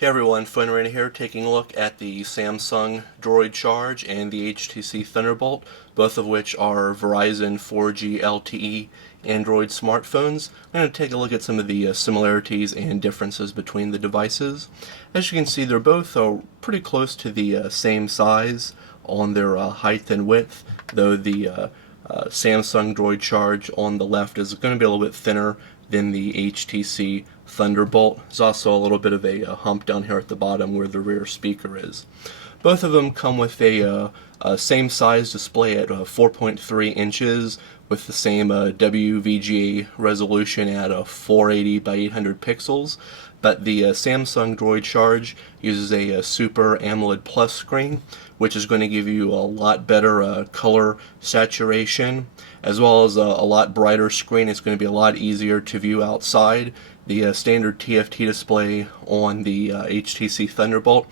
Hey everyone, PhoneArena here, taking a look at the Samsung Droid Charge and the HTC ThunderBolt, both of which are Verizon 4G LTE Android smartphones. I'm going to take a look at some of the similarities and differences between the devices. As you can see, they're both pretty close to the same size on their height and width, though the Samsung Droid Charge on the left is going to be a little bit thinner than the HTC ThunderBolt. There's also a little bit of a hump down here at the bottom where the rear speaker is. Both of them come with a same size display at 4.3 inches with the same WVGA resolution at 480 by 800 pixels. But the Samsung Droid Charge uses a Super AMOLED Plus screen, which is going to give you a lot better color saturation, as well as a lot brighter screen. It's going to be a lot easier to view outside. The standard TFT display on the HTC ThunderBolt,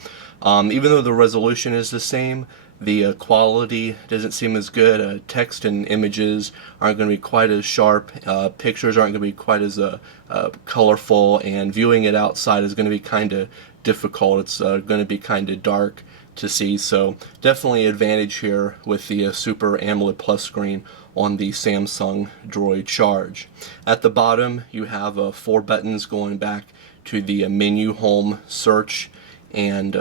even though the resolution is the same, the quality doesn't seem as good. Text and images aren't going to be quite as sharp. Pictures aren't going to be quite as colorful, and viewing it outside is going to be kind of difficult. It's going to be kind of dark to see, so definitely advantage here with the Super AMOLED Plus screen on the Samsung Droid Charge. At the bottom you have 4 buttons going back to the menu, home, search, and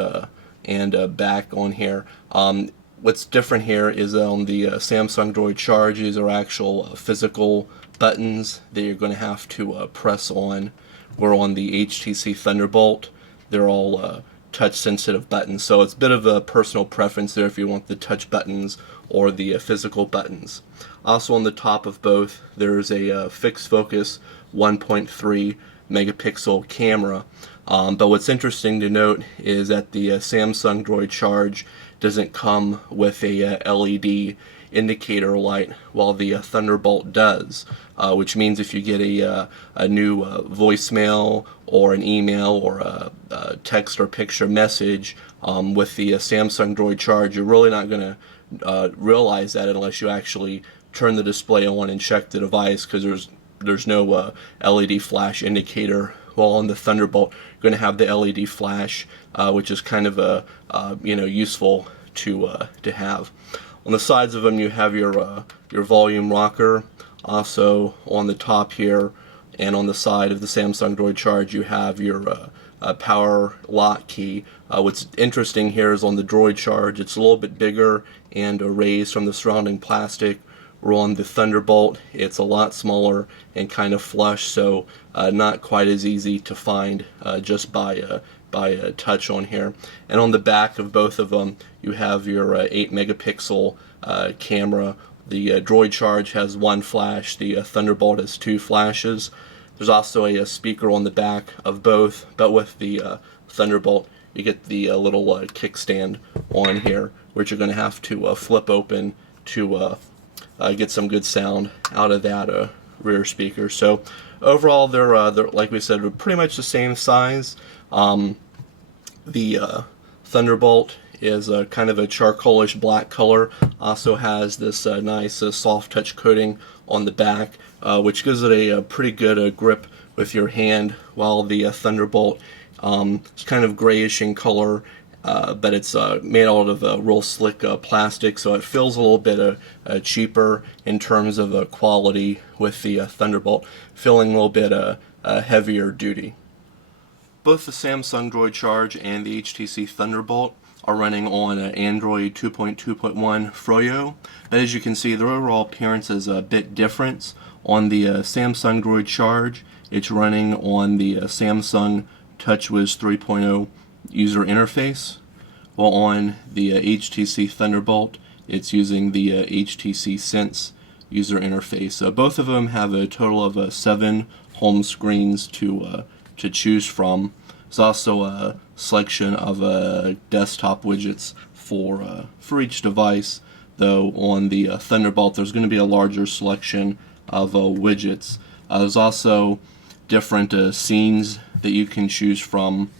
back on here. What's different here is on the Samsung Droid Charge, these are actual physical buttons that you're going to have to press on, where on the HTC ThunderBolt they're all touch-sensitive buttons. So it's a bit of a personal preference there if you want the touch buttons or the physical buttons. Also on the top of both there's a fixed focus 1.3 megapixel camera. But what's interesting to note is that the Samsung Droid Charge doesn't come with a LED indicator light, while the Thunderbolt does, which means if you get a new voicemail or an email or a text or picture message with the Samsung Droid Charge, you're really not going to realize that unless you actually turn the display on and check the device, because there's no LED flash indicator. While on the Thunderbolt, you're going to have the LED flash, which is kind of useful to have. On the sides of them, you have your volume rocker. Also on the top here and on the side of the Samsung Droid Charge, you have your power lock key. What's interesting here is on the Droid Charge, it's a little bit bigger and raised from the surrounding plastic. Where on the Thunderbolt, it's a lot smaller and kind of flush, so not quite as easy to find just by touch on here. And on the back of both of them, you have your 8 megapixel camera. The Droid Charge has 1 flash, the Thunderbolt has 2 flashes. There's also a speaker on the back of both, but with the Thunderbolt, you get the little kickstand on here, which you're going to have to flip open to get some good sound out of that rear speaker. So overall, they're like we said, they're pretty much the same size. The Thunderbolt is kind of a charcoalish black color. Also has this nice soft touch coating on the back, which gives it a pretty good grip with your hand, while the Thunderbolt is kind of grayish in color. But it's made out of real slick plastic, so it feels a little bit cheaper in terms of quality, with the Thunderbolt feeling a little bit heavier duty. Both the Samsung Droid Charge and the HTC ThunderBolt are running on Android 2.2.1 Froyo, but as you can see, their overall appearance is a bit different. On the Samsung Droid Charge, it's running on the Samsung TouchWiz 3.0 user interface, while on the HTC ThunderBolt, it's using the HTC Sense user interface. Both of them have a total of 7 home screens to choose from. There's also a selection of desktop widgets for each device, though on the Thunderbolt there's going to be a larger selection of widgets. There's also different scenes that you can choose from,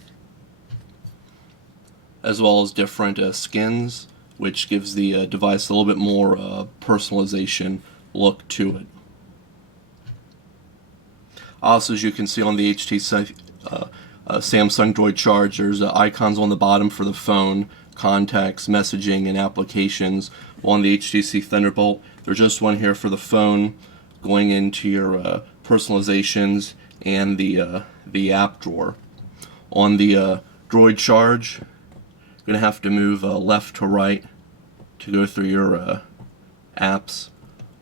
as well as different skins, which gives the device a little bit more personalization look to it. Also, as you can see on the HTC Samsung Droid Charge, there's icons on the bottom for the phone, contacts, messaging, and applications. On the HTC ThunderBolt, there's just one here for the phone, going into your personalizations and the app drawer. On the Droid Charge, you're going to have to move left to right to go through your apps.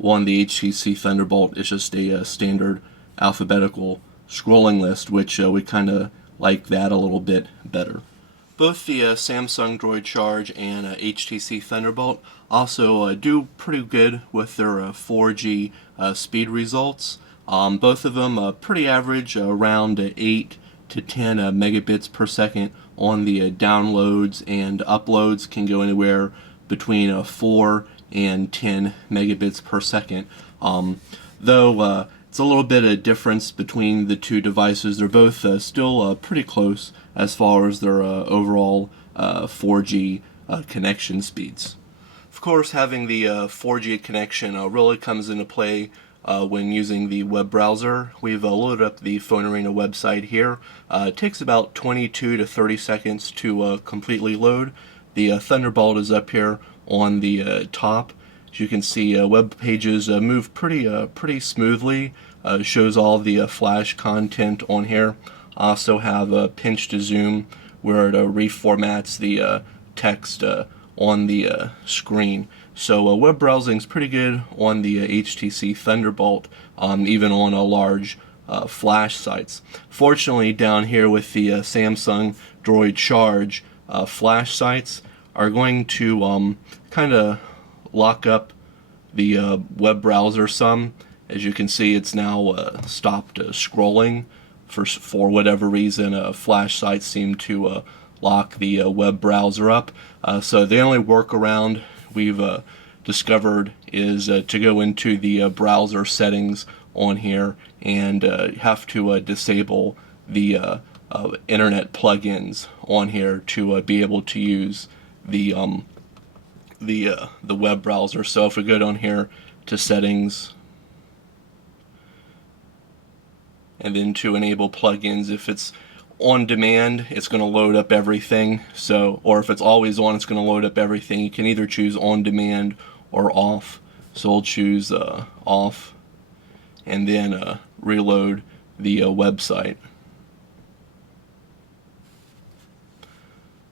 On the HTC ThunderBolt, it's just a standard alphabetical scrolling list, which we kind of like that a little bit better. Both the Samsung Droid Charge and HTC ThunderBolt also do pretty good with their 4G speed results. Both of them pretty average, around 8 to 10 megabits per second on the downloads, and uploads can go anywhere between 4 and 10 megabits per second. Though it's a little bit of difference between the two devices. They're both still pretty close as far as their overall 4G connection speeds. Of course, having the 4G connection really comes into play when using the web browser. We've loaded up the PhoneArena website here. It takes about 22 to 30 seconds to completely load. The Thunderbolt is up here on the top. As you can see, web pages move pretty smoothly. Shows all the flash content on here. Also have a pinch to zoom where it reformats the text on the screen. So web browsing is pretty good on the HTC Thunderbolt, even on a large flash sites. Fortunately, down here with the Samsung Droid Charge, flash sites are going to kind of lock up the web browser some. As you can see, it's now stopped scrolling for whatever reason. Flash sites seem to lock the web browser up. So the only workaround we've discovered is to go into the browser settings on here and have to disable the internet plugins on here to be able to use the web browser. So if we go down here to settings and then to enable plugins, if it's on demand, it's going to load up everything. So, or if it's always on, it's going to load up everything. You can either choose on demand or off. So we'll choose off, and then reload the website.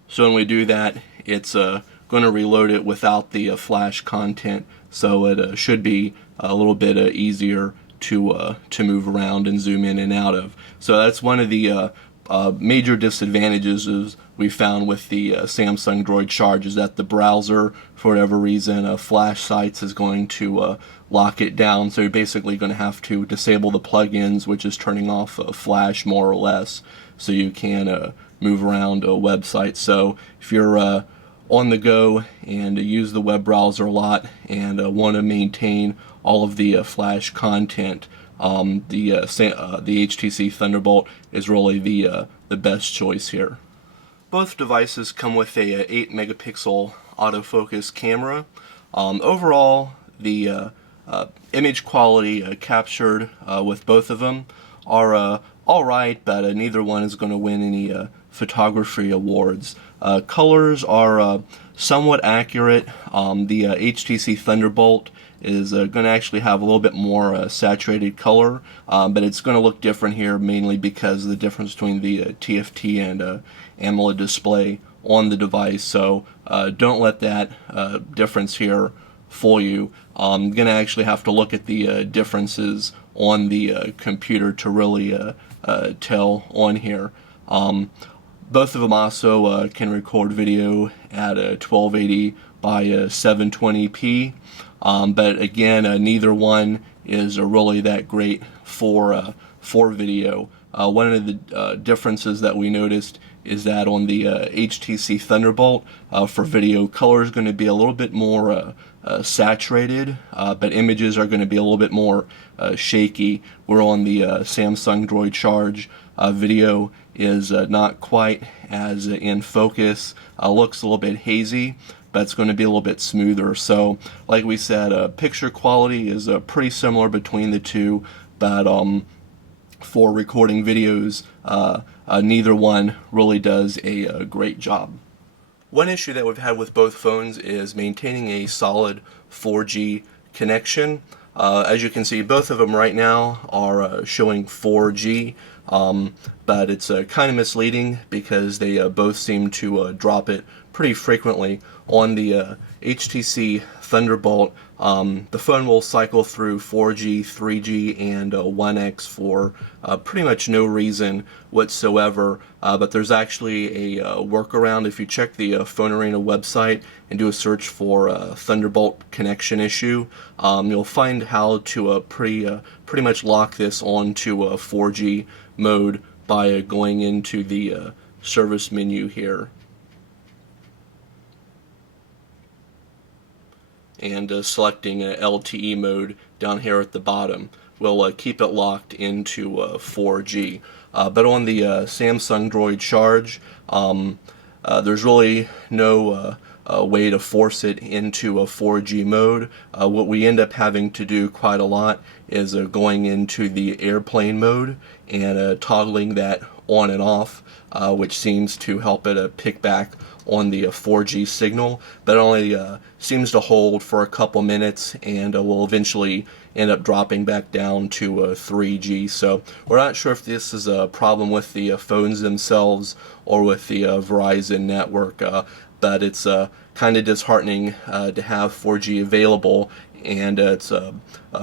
So when we do that, it's going to reload it without the flash content. So it should be a little bit easier to move around and zoom in and out of. So that's one of the major disadvantages we found with the Samsung Droid Charge, is that the browser, for whatever reason, flash sites is going to lock it down. So you're basically going to have to disable the plugins, which is turning off flash more or less, so you can move around websites. So if you're on the go and use the web browser a lot and want to maintain all of the flash content, the HTC Thunderbolt is really the best choice here. Both devices come with a 8 megapixel autofocus camera. Overall, the image quality captured with both of them are alright, but neither one is going to win any photography awards. Colors are somewhat accurate. The HTC Thunderbolt is going to actually have a little bit more saturated color, but it's going to look different here, mainly because of the difference between the TFT and AMOLED display on the device. So don't let that difference here fool you. I'm going to actually have to look at the differences on the computer to really tell on here. Both of them also can record video at 1280 by 720p, but again, neither one is really that great for video. One of the differences that we noticed is that on the HTC Thunderbolt, for video, color is going to be a little bit more saturated, but images are going to be a little bit more shaky. Where on the Samsung Droid Charge, video is not quite as in focus, looks a little bit hazy, but it's going to be a little bit smoother. So like we said, picture quality is pretty similar between the two, but for recording videos, neither one really does a great job. One issue that we've had with both phones is maintaining a solid 4G connection. As you can see, both of them right now are showing 4G, but it's kind of misleading because they both seem to drop it pretty frequently. On the HTC ThunderBolt, the phone will cycle through 4G, 3G, and 1X for pretty much no reason whatsoever, but there's actually a workaround. If you check the PhoneArena website and do a search for Thunderbolt connection issue, you'll find how to pretty much lock this onto 4G mode by going into the service menu here and selecting LTE mode down here at the bottom. Will keep it locked into 4G. But on the Samsung Droid Charge, there's really no way to force it into a 4G mode. What we end up having to do quite a lot is going into the airplane mode and toggling that on and off, which seems to help it pick back on the 4G signal, but only seems to hold for a couple minutes and will eventually end up dropping back down to 3G. So we're not sure if this is a problem with the phones themselves or with the Verizon network, but it's kind of disheartening to have 4G available, and it's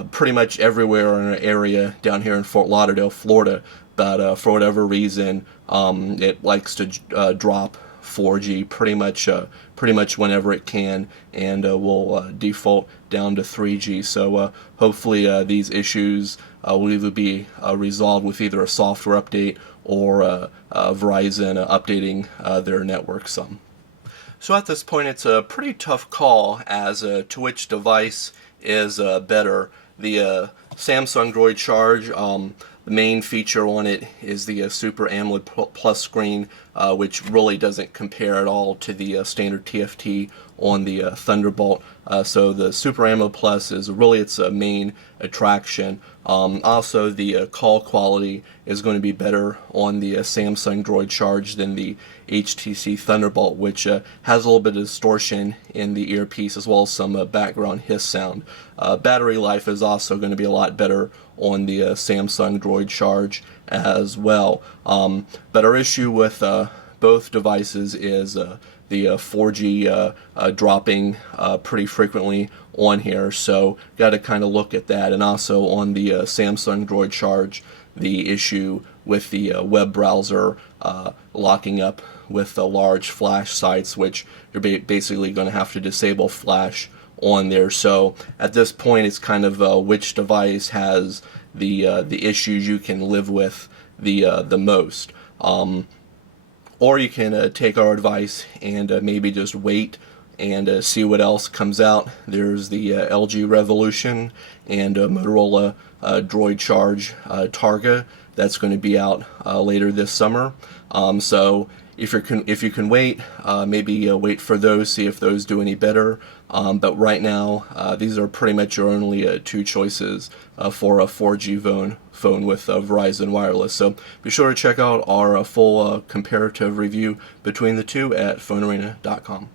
pretty much everywhere in our area down here in Fort Lauderdale, Florida, but for whatever reason it likes to drop 4G pretty much whenever it can, and will default down to 3G. So hopefully these issues will either be resolved with either a software update or Verizon updating their network some. So at this point, it's a pretty tough call as to which device is better. The Samsung Droid Charge, the main feature on it is the Super AMOLED Plus screen, which really doesn't compare at all to the standard TFT on the Thunderbolt. So the Super AMOLED Plus is really its main attraction. Also, the call quality is going to be better on the Samsung Droid Charge than the HTC ThunderBolt, which has a little bit of distortion in the earpiece as well as some background hiss sound. Battery life is also going to be a lot better on the Samsung Droid Charge as well. But our issue with both devices is the 4G dropping pretty frequently on here, so got to kind of look at that. And also on the Samsung Droid Charge, the issue with the web browser locking up with the large flash sites, which you're basically going to have to disable flash on there. So at this point, it's kind of which device has the issues you can live with the most. Or you can take our advice and maybe just wait and see what else comes out. There's the LG Revolution and Motorola Droid Charge Targa that's going to be out later this summer. So if you can wait, maybe wait for those, see if those do any better. But right now, these are pretty much your only two choices for a 4G phone with Verizon Wireless. So be sure to check out our full comparative review between the two at PhoneArena.com.